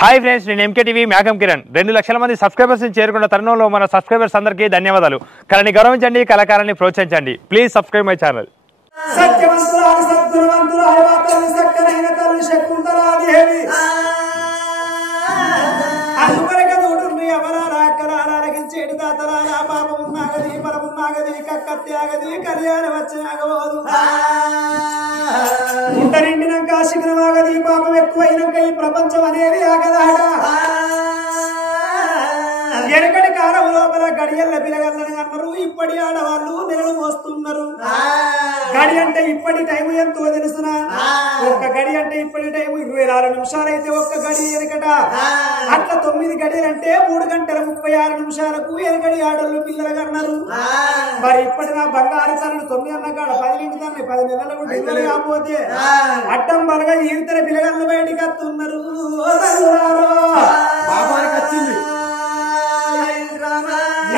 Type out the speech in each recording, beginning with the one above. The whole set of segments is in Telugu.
హాయ్ ఫ్రెండ్స్, నేను ఎంకే టీవీ మేఘం కిరణ్. 2 లక్షల మంది సబ్స్క్రైబర్స్ ని చేరుకున్న తరుణంలో మన సబ్స్క్రైబర్స్ అందరికీ ధన్యవాదాలు. కళని గౌరవించండి, కళాకారాన్ని ప్రోత్సహించండి. Please subscribe my channel. సత్యవంతురాలు సద్గుణవంతురాలు వాతలు సక్కనైన తల్లి శకుంతలాదేవి అందుకొరక దూడుని అవరాల అక్కరాలకించేటి దాతరాల పాపమున్నాగది బలమున్నాగది కక్కత్యాగది కళ్యాణం వచ్చినాగబోదు ఇంత నిండినాక శిఖరమాగది పాపం ఎక్కువైనాక ఈ ప్రపంచం అనేది ఆగదాడ ఎనకటి కాలం లోపల గడియల్ల పిలగల్లని అన్నారు. ఇప్పటి ఆడవాళ్ళు నెలలు మోస్తున్నారు. గడి అంటే ఇప్పటి టైం ఎంతో తెలుసునా? ఒక్క గడి అంటే ఇప్పటి టైం 24 నిమిషాలు అయితే ఒక్క గడి ఎనకట అట్లా 9 గడియలు అంటే 3 గంటల 36 నిమిషాలకు ఎనకడి ఆడళ్ళు పిల్లలు అన్నారు. మరి ఇప్పటి నా బంగారు తల్లు 9 అన్న కాడ 10 నిండుతాయి, 10 నెలలకు పిల్లలు కాకపోతే అడ్డం బలగా ఈతర పిల్లగళ్ళు బయటికి వస్తున్నారు.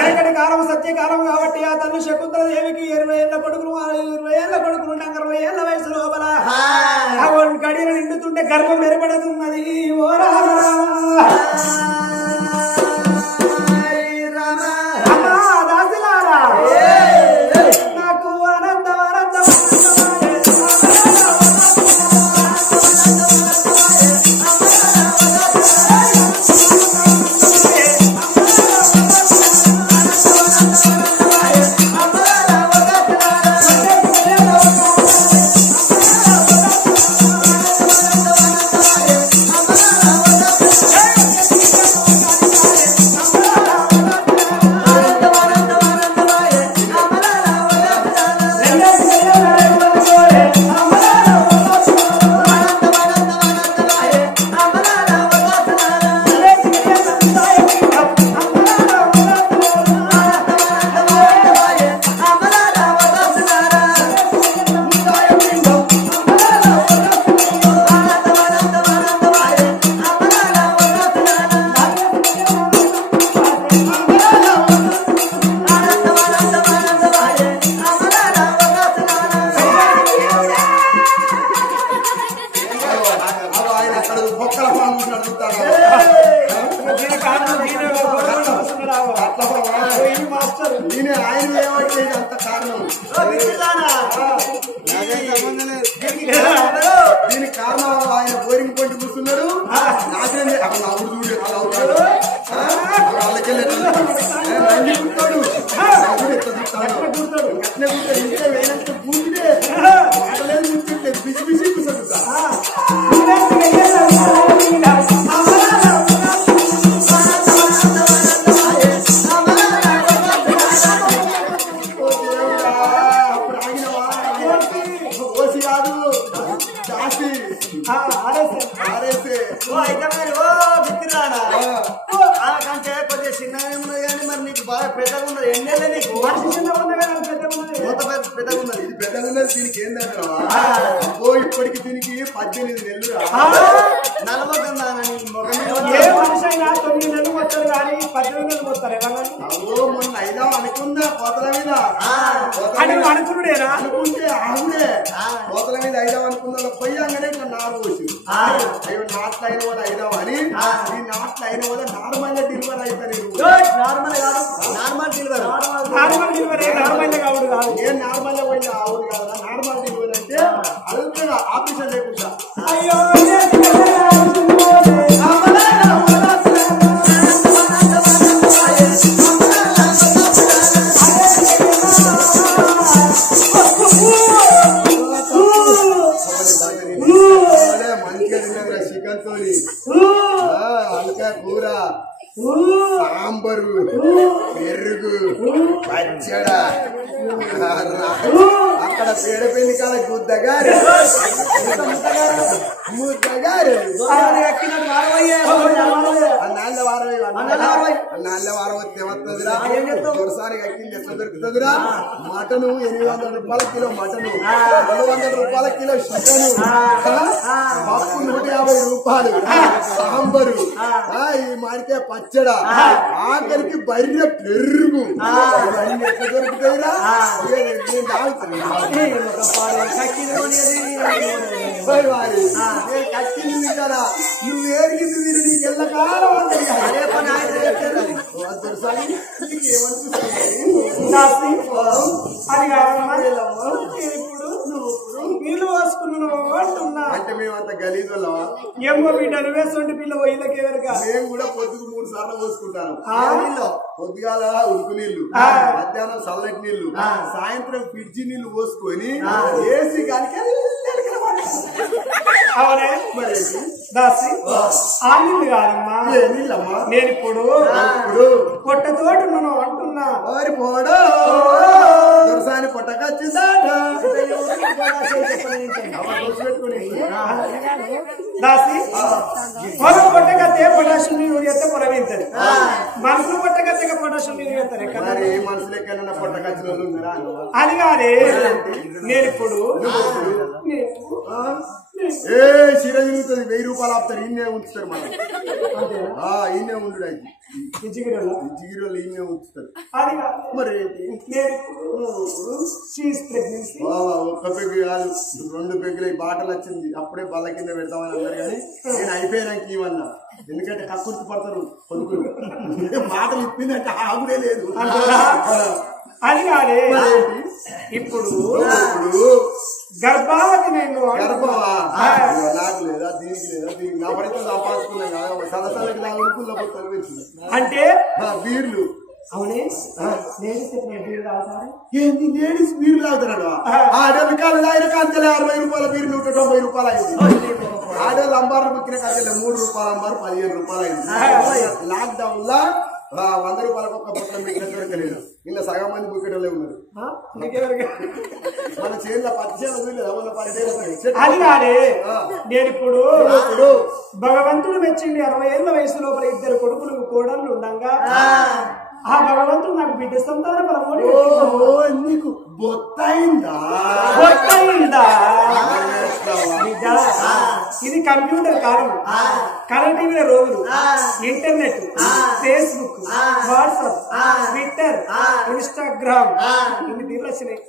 ఎనకటి కాలం సత్యకాలం కాబట్టి ఆ తల్లి శకుంతల దేవికి 20 ఏళ్ల కొడుకులు 20 ఏళ్ల కొడుకులు 40 ఏళ్ల వయసు లోపల గడియలు నిండుతుంటే గర్భం మెరుపడుతున్నది. ఓ దాసిలారా నాకు ఆనందం ఆనందం దీనికి కారణం ఆయన బోరింగ్ పొంటి కూర్చున్నాడు. నాకేంది బిజీ బిజీ కూర్చోడు. కంటే కొద్దిగా చిన్నగానే ఉన్నది కానీ మరి నీకు బాగా పెద్దగా ఉన్నది. ఎన్నేళ్ళే నీకు పెద్దగా ఉన్నది. ఇది పెద్దగా ఉన్నది. దీనికి ఏంటంటే ఇప్పటికి దీనికి 18 నెలలు నలభకుండా మొన్న అయినా అనుకుందా కోతల మీద అనుకుంటే ఆవుడే కోతల మీద అయిదాం అనుకున్నా పోయాంగానే ఇట్లా నారు పోసి అయ్యో నాట్లు అయిన కూడా అయిదాం అని ఈ నాట్లు అయిన కూడా నార్మల్ గా డెలివరీ అవుతారు. నార్మల్ కాదు, నార్మల్ డెలివరీ. ఏం నార్మల్ గా పోయింది ఆవుడు కాదా? నార్మల్ డెలివరీ అంటే అడుగుతున్నా ఆపరేషన్ లేకుండా. అయ్యో చికెన్ తోని అల్కా కూర, సాంబారు, పెరుగు, పచ్చడ, అక్కడ పేడపల్లి కాడ గుద్దగారు ముద్దగారు నాళ్ళ వారం వస్తే వస్తుందిరా. దొరసానికి అక్కింది ఎట్లా దొరుకుతుందిరా? మటను 800 రూపాయల కిలో, మటను 200 రూపాయల కిలో, చికెను పప్పు 150 రూపాయలు, సాంబారు, ఈ మాడికాయ పచ్చడ, ఆఖరికి బర్రె పెరుగు ఎట్లా దొరుకుతాయిరా? నేను తాగుతాను. కట్టింది కదా నువ్వు ఏరిగింది నీకెళ్ళ చాలా మంది అదే పని ఆయన చేస్తారు. అది కాదమ్మా ఇప్పుడు నీళ్ళు పోసుకున్నావు అంటున్నా. అంటే మేమంతా గలీజ్ వాళ్ళవా? ఏమో బిడ్డ నువ్వేసండి పిల్ల ఇళ్ళకి ఎవరిగా మేము కూడా పొద్దుకు 3 సార్లు పోసుకుంటాను. పొద్దుగాల ఉడుకు నీళ్లు, మధ్యాహ్నం చల్లటి నీళ్లు, సాయంత్రం ఫ్రిడ్జి నీళ్లు పోసుకొని ఏసీ గాలికి అవునే దాసి ఆ నీళ్ళు కాదమ్మా. నీళ్ళమ్మా. నేను ఇప్పుడు పొట్టతోటి ఉన్నాను అంటున్నా. ఓరి పోడో దొరసాని పొట్టకొచ్చిందాట దాసి పొలం పొట్టకత్తే పొటాషియం నీరు ఎత్తే పొలం ఇంతది. మనసులు పొట్టకత్తెగా పొటాషియం నీరు ఎత్తారు ఎక్కడ మనసులు ఎక్కడన్నా పొట్టకొచ్చిన వాళ్ళు ఉన్నారా? అది కాదే. నేను ఇప్పుడు చీర తిరుగుతుంది 1000 రూపాయలు ఆపుతారు. ఈయనే ఉంచుతారు మనం. ఈయనే ఉండు అయితే ఇంచిగిరిలో ఈయనే ఉంచుతారు. అది కాదు మరి ఒక్క పెగ్గు కాదు 2 పెగ్గులు బాటలు వచ్చింది. అప్పుడే బల్ల కింద పెడతామని అన్నారు కానీ నేను అయిపోయినాక ఇవన్నా. ఎందుకంటే కక్కుర్తి పడతారు కొనుక్కులు. మాటలు ఇప్పిందంటే ఆగుడే లేదు. అది కాదే. ఇప్పుడు గర్భావతి నేను నాకు లేదా దీనికి లేదా దీనికి నా పడితే సంపాదించుకున్నాం కదా. సలసలకి నా ఉడుకుల్లో తలవేసింది అంటే బీర్లు. అవునే ఏంటి లేడీస్ బీర్లు తాగుతాడు. ఆడోళ్ళు కాదు ఆయన కాంతలే 60 రూపాయల బీరు 190 రూపాయలు అయింది. ఆడోళ్ళు అంబారు బుక్కిన కాంతలే 3 రూపాయలు అంబారు 15 రూపాయలు అయింది. లాక్ డౌన్ లా 100 రూపాయలకు ఒక్క బుక్కలు పెట్టిన దొరకలేదు. ఇలా సగం మంది బుక్కెటోళ్ళే ఉన్నారు. మన చేనుల 10 చేనులు. అది కాదే. నేను ఇప్పుడు భగవంతుడు మెచ్చింది 60 ఏళ్ల వయసు లోపల 2 కొడుకులు కోడళ్ళు ఉండగా ఆ భగవంతుడు నాకు బిడ్డ సంతాన బలమోడి నీకు బొత్తయిందా? ఇది కంప్యూటర్ కాలం. కరెంట్ టీవీల రోజులు, internet, Facebook, WhatsApp, Twitter, Instagram ఇన్ని తీర్లు వచ్చినాయి.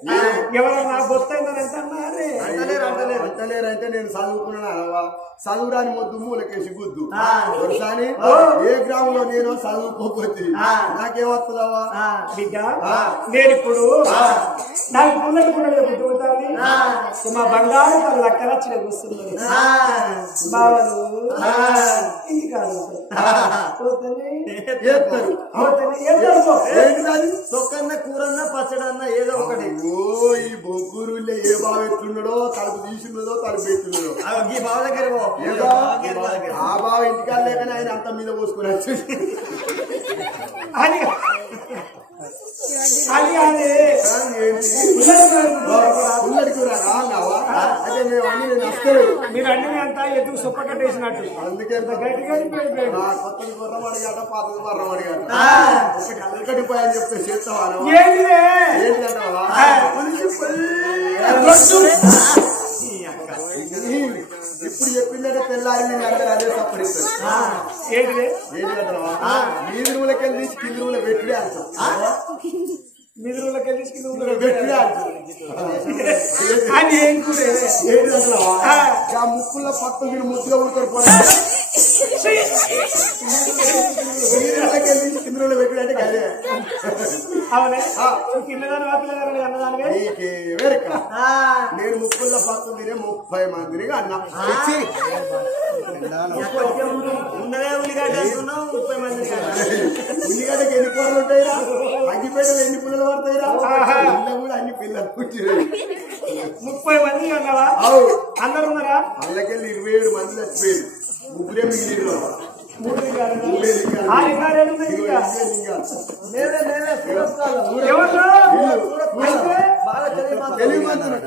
ఎవరన్నా బొత్తయిందని అంటున్నారే. అంటలేరంటే నేను చదువుకున్నాను. చదువురాని మొద్దు మూలకేసి గుద్దు దొరసాని. ఏ గ్రామంలో నేను చదువుకోకపోతే నాకేమవుతుందవా బిడ్డ? నేను ఇప్పుడు నాకు పుల్లటి కూడా పుట్టుకుతాను. మా బంగారు తన లక్కలచ్చిన కూర్చున్నది. బావలు ఇంటి కాదు తొక్కన్న కూరన్న పచ్చడన్న ఏదో ఒకటి. ఈ బొగ్గురు ఏ బావ ఎట్లున్నాడో తలుపు తీసున్నదో తలుపు ఎత్తున్నాడో ఈ బావ దగ్గర ఆ బావ ఇంటికాడ లేకనే ఆయన అంత మీద పోసుకుని వచ్చేసి అది పుల్లడి కూర రాన్నావా? అంటే మేము అన్ని నేను వస్తాను. మీరు అన్ని అంతా ఎదురు సొప్ప కట్టేసినట్టు. అందుకే కొత్తది గుర్రమడి గట పాతది మర్రమడి గట ఒకటి కడిపోయని చెప్తే చేస్తావా? ఏంటంటావా? ఇప్పుడు చెప్పిందంటే తెల్లారి నేను అందరూ అదే సప్పరిస్తారు. ఏంటి అంటావా? మీది రూలకెళ్ళి తీసి కింది రూల పెట్టుడే అంటాం. మీది రూలకెళ్ళి తీసి కింది రూల పెట్టుడే అంటాం. అది ఏం కూరే? ఏంటి అంటావా? ఆ ముక్కుల్లో పక్క మీరు ముద్దుగా ఉడతారు పోరాడు కింద రూల పెట్టుడే అంటే అదే. అవునే కిందదాని వాపిల్లగారని అన్నదానివే నీకే వేరక. నేను ముక్కుల్లో పక్క మీరే 30 మందిని అన్నా. ఉన్నదే ఉల్లిగడ్డ 30 మంది. ఉల్లిగడ్డకి ఎన్ని కూరలు ఉంటాయిరా? అగ్గిపేటలు ఎన్ని పిల్లలు పడతాయిరా? ఇళ్ళ కూడా అన్ని పిల్లలు పుట్టినాయి. 30 మంది అన్నావా? అందరు ఉన్నారా? అందుకెళ్ళి 27 మంది చచ్చిపోయారు. ముగ్గురే మిగిలిన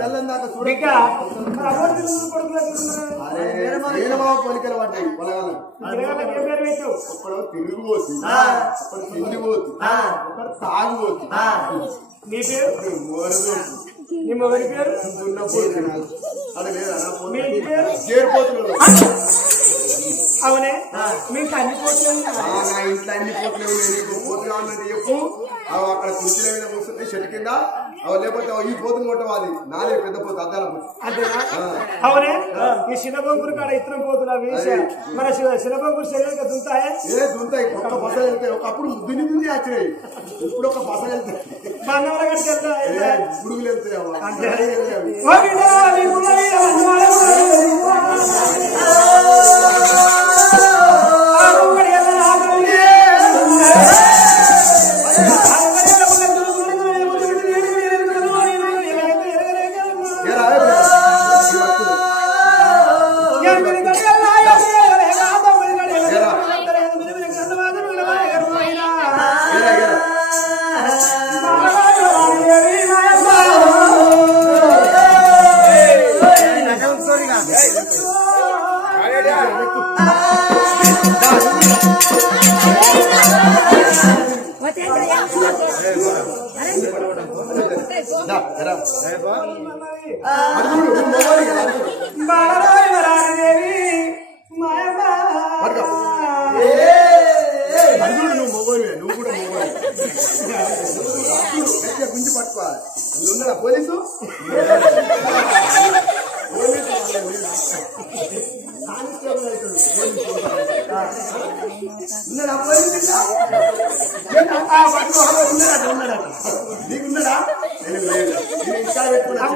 తెల్లందాకా కొలికలు పడ్డాయి పొలగాలు. ఒకడు తిరుగుబోతు, ఒకడు తిండిపోతు, ఒకడు తాగుబోతు. నీ పేరు మోరదోతు. నీ మొగలి పేరు దున్నపోతు. అదే లేదా మీ పేరు చేరిపోతున్నాడు. అవునే మీకు అన్ని పోట్లు నా ఇంట్లో అన్ని పోట్లు నీకు పోతు కావాలంటే చెప్పు అవి అక్కడ కుర్చీల మీద కూర్చుంటే చెట్టు కింద అవి లేకపోతే ఈ పోతుని కొట్టవాలి నాలే పెద్ద పోతు అద్దాల పోతు అంతేనా అవునే ఈ చిన్నబంకురు కాడ ఇతరం పోతున్నా మన చిన్నబంకురు శరీరంగా దుంతాయే దుంతాయి ఒక్క బస వెళ్తాయి ఒకప్పుడు దుని దుని వచ్చినాయి ఇప్పుడు ఒక బస వెళ్తాయి బంగాళ గుడుగులు వెళ్తాయి గుంజి పట్టుకోవాలి ఉన్నాడా పోలీసు నీకున్నాడా ఇంకా పెట్టుకున్నా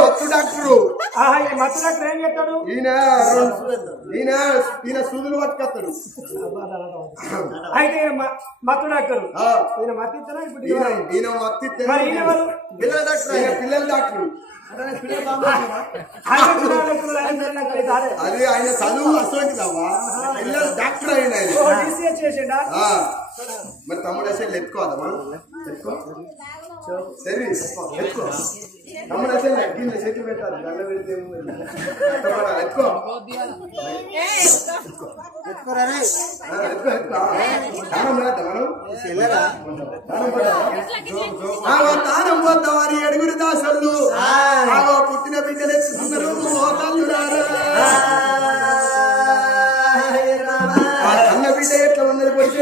మత్తు డాక్టరు ఈ మత్తు డాక్టర్ ఏం చెప్తాడు? ఈయన సూదులు పట్టుకొస్తాడు. అయితే మత్తు డాక్టర్ ఈయన మత్తిస్తారా? ఇప్పుడు ఈయన మత్తిస్తే పిల్లల డాక్టరు. అది ఆయన చదువు అసలుంటిదమ్మా. పిల్లల డాక్టర్ అయిన చేసిండా? మరి తమ్ముడు అసలు ఎత్తుకోవాలమ్మా. సరే ఎత్తుకో తమ్ముడు అసలు గిన్నె చేతులు పెట్టాలి. దండ పెడితే ఎత్తుకో తానం పోద్దామని 7 దాసళ్ళు పుట్టిన బిడ్డలు ఎత్తుకున్నారు. అన్న బిడ్డ ఎట్లా ఉన్నది? 36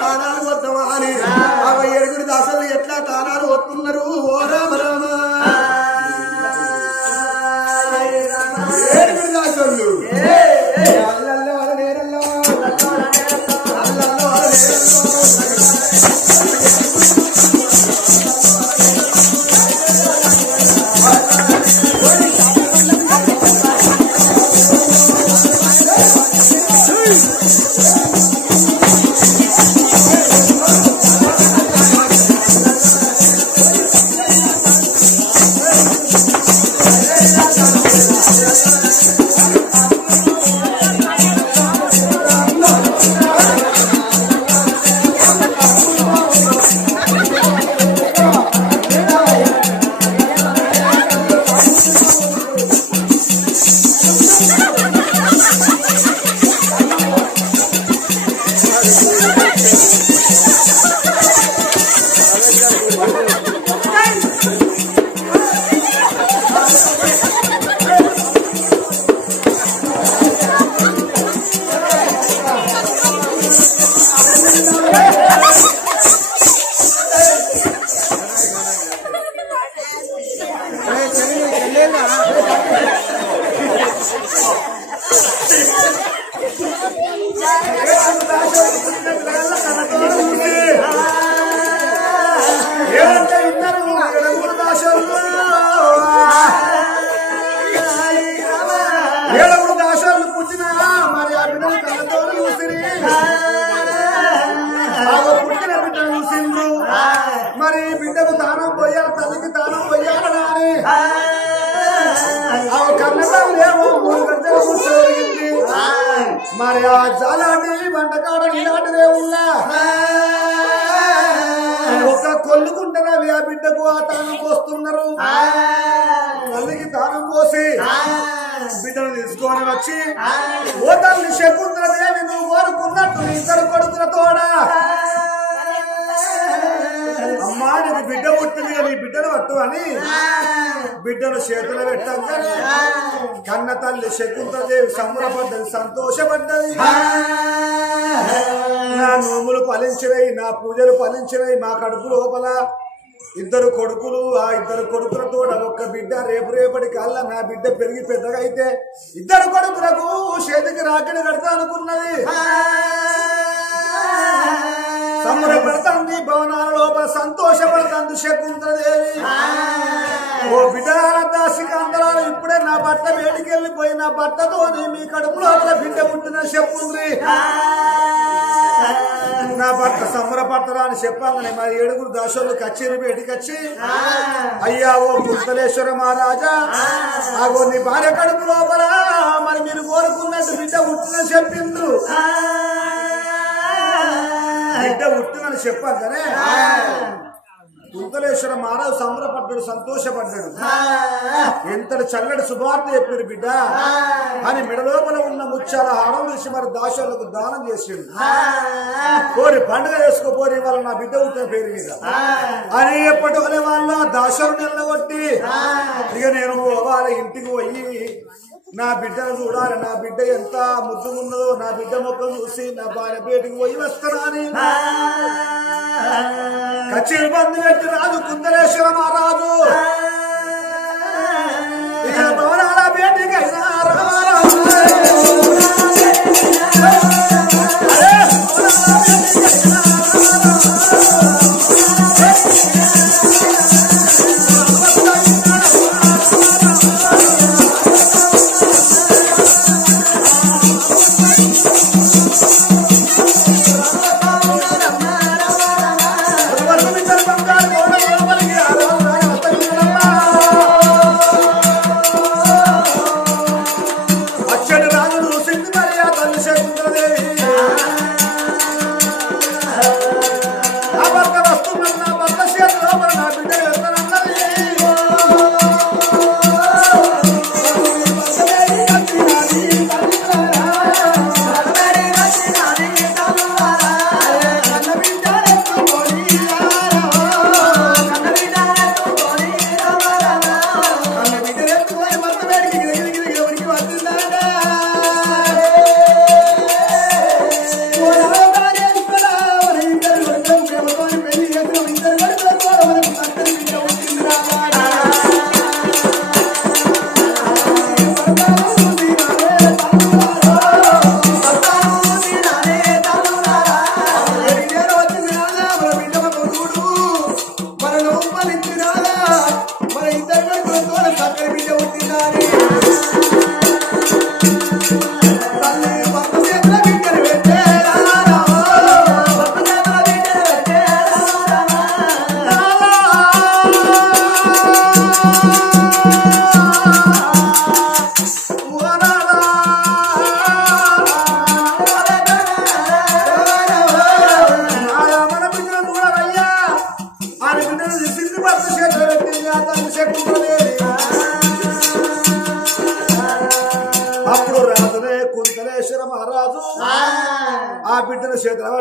తానాలు వద్దామా అని 7 దాసలు ఎట్లా తానాలు వస్తున్నారు. ఓ రామ రామ 7 దాసలు అల్లల్లో వాళ్ళ నేరల్లో అల్లల్లో వాళ్ళ మరి బిడ్డకు తానం పోయాలి, తల్లికి తానం పోయాలని కన్నలేమో 3 గంటలు కూర్చోగింది. మరి ఆ జాలాంటి వంటకాడ ఇలాంటి దేవుళ్ళ ఒక కొల్లుకుంటున్నవి ఆ బిడ్డకు ఆ తానం పోస్తున్నారు. తల్లికి తానం పోసి బిడ్డను తీసుకొని వచ్చి ఓ తల్లి శకుంతలదేవి నువ్వు కోరుకున్నట్టు 2 కొడుకుల తోడ అమ్మా నీకు బిడ్డ పుట్టింది నీ బిడ్డను పట్టు అని బిడ్డను చేతులు పెట్టంగా కన్న తల్లి శకుంతలదేవి సంబరపడ్డది, సంతోషపడ్డది. నా నోములు ఫలించినవి, నా పూజలు ఫలించినవి. మా కడుపు లోపల 2 కొడుకులు, ఆ 2 కొడుకులతో ఒక్క బిడ్డ. రేపటి కల్లా నా బిడ్డ పెరిగి పెద్దగా అయితే 2 కొడుకులకు చేతికి రాకెట్ కడతా అనుకున్నది. సంబరపడుతుంది, భవనాల లోపల సంతోషపడుతుంది శకుంతలదేవి. ఓ బిడ్డలారా ఇప్పుడే నా భర్త వేడికి వెళ్ళిపోయి నా భర్తతోని మీ కడుపు లోపల బిడ్డ పుట్టిన చెప్పుంది. నా భర్త సంబరపడతారా అని చెప్పాలని మరి 7 దాసోళ్ళు కచ్చేరి బయటికి వచ్చి అయ్యా ఓ కుంతలేశ్వర మహారాజా ఆగో నీ భార్య కడుపు లోపల మరి మీరు కోరుకున్నట్టు బిడ్డ పుట్టిన చెప్పిండ్రు. బిడ్డ పుట్టినని చెప్పాకనే కుంతలేశ్వర మహారాజు సంబరపడ్డాడు, సంతోషపడ్డాడు. ఎంతటి చల్లటి శుభార్త చెప్పారు బిడ్డ అని మెడలోపల ఉన్న ముత్యాల హారం తీసి మరి దాసోళ్లకు దానం చేసిండు. కోరి పండుగ చేసుకోపోరి వాళ్ళ నా బిడ్డ పుట్టిన పేరు మీద అని ఎప్పటికనే వాళ్ళ దాసోలు నిలగొట్టి ఇక నేను వాళ్ళ ఇంటికి పోయి నా బిడ్డను చూడాలి, నా బిడ్డ ఎంత ముద్దుగున్నదో నా బిడ్డ ముఖం చూసి నా భార్య బయటికి పోయి వస్తానా అని కచేరి బంధు పెట్టి రాజు కుంతలేశ్వర మహారాజు భవనాల బయటికి అయినా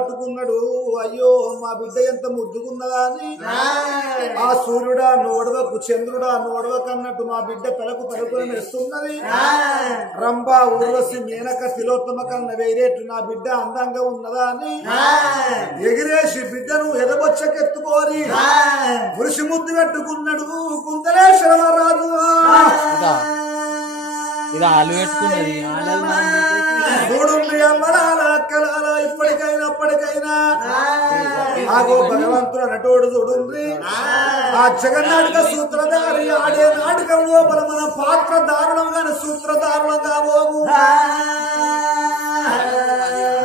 పట్టుకున్నాడు. అయ్యో మా బిడ్డ ఎంత ముద్దుకున్నదా అని ఆ సూర్యుడా నోడవకు చంద్రుడా నోడవకన్నట్టు మా బిడ్డ తలకు తలుపులు మెస్తున్నది. రంభ ఊర్వశి మేనక తిలోత్తమ కన్న వేరేట్టు నా బిడ్డ అందంగా ఉన్నదా అని ఎగిరేసి బిడ్డను ఎదబొచ్చకెత్తుకోని పురుషి ముద్దు పెట్టుకున్నాడు కుంతలేశ్వర రాజు. ఇది ఆలు పెట్టుకున్నది చూడుండి అమ్మలాల అక్కలాల ఇప్పటికైనా అప్పటికైనా ఆగో భగవంతుడు నటోడు చూడుండ్రి. ఆ జగన్నాటక సూత్రధారి ఆడే నాటకం లోపల మన పాత్ర దారుణంగానే సూత్రధారుణంగా పోవు.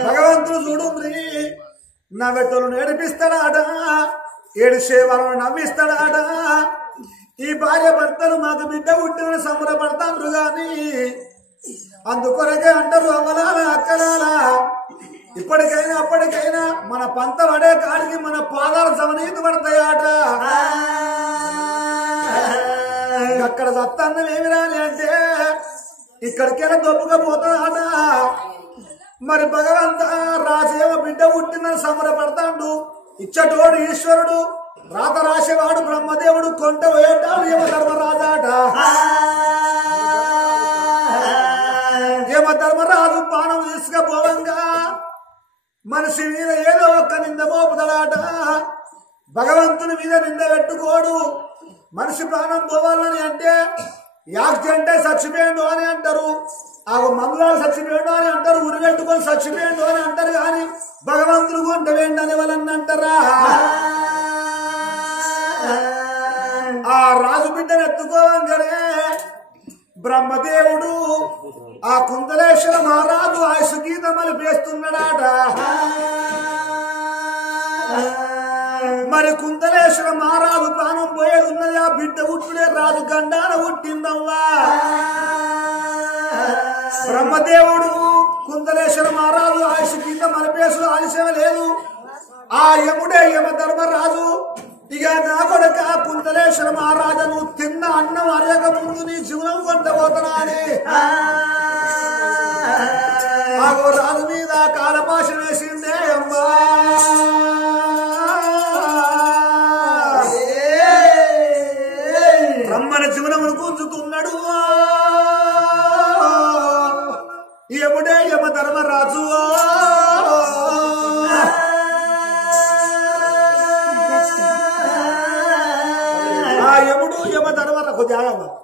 భగవంతుడు చూడుండ్రి నవ్వెటోలు నేర్పిస్తాడాట ఏడిసే వాళ్ళను నవ్విస్తాడాట. ఈ భార్య భర్తలు మాకు బిడ్డ పుట్టిన సంబరపడతారు గాని అందుకొరకే అంటారు అమ్మలాల అక్కలాల ఇప్పటికైనా అప్పటికైనా మన పంత పడే కాడికి మన పాదాలు సమనీతి పడతాయాట. అక్కడ సత్తాన్నం ఏమి రాని అంటే ఇక్కడికైనా దొప్పుకపోతాడాట. మరి భగవంత రాసేవ బిడ్డ పుట్టిందని సంబరపడతాడు. ఇచ్చటోడు ఈశ్వరుడు రాత రాసేవాడు బ్రహ్మదేవుడు కొంట పోయేటాడు యమధర్మరాజాట. యమధర్మరాజు పానం తీసుకపోవంగా మనిషి మీద ఏదో ఒక్క నింద మోపుతాడాట. భగవంతుని మీద నింద పెట్టుకోడు. మనిషి ప్రాణం పోవాలని అంటే యాక్సిడెంట్ అయి చచ్చిపోయాడు అని అంటారు. ఆ మందులాలు చచ్చిపోయాడు అని అంటారు. ఉరి పెట్టుకొని చచ్చిపోయాడు అని అంటారు. కానీ భగవంతుడు కొంట వేయండి అని వాళ్ళని అంటారా? ఆ రాజు బిడ్డను ఎత్తుకోవంగానే బ్రహ్మదేవుడు ఆ కుందలేశ్వర మహారాజు ఆయుష్ గీతమని పేస్తున్నాడాట. మరి కుందలేశ్వర మహారాజు ప్రాణం పోయేది ఉన్నది. ఆ బిడ్డ ఉట్టుడే రాజు గండాన ఉట్టిందవ్వా. బ్రహ్మదేవుడు కుందలేశ్వర మహారాజు ఆయుష్ గీతం అనిపేసుడు ఆలస్యం లేదు. ఆ యముడే యమధర్మరాజు ఇక నా కొడుక కుందలేశ్వర మహారాజా నువ్వు తిన్న అన్నం అరగక ముందు నీ జీవనం కొంటపోతున్నా అని ఆగో రాజు మీద కాలపాశ వేసిందే అమ్మా. రమ్మన జీవనమును గుంజుతున్నాడు యముడే యమధర్మరాజు. ఆ యముడు యమధర్మరాజు జాగ్రత్త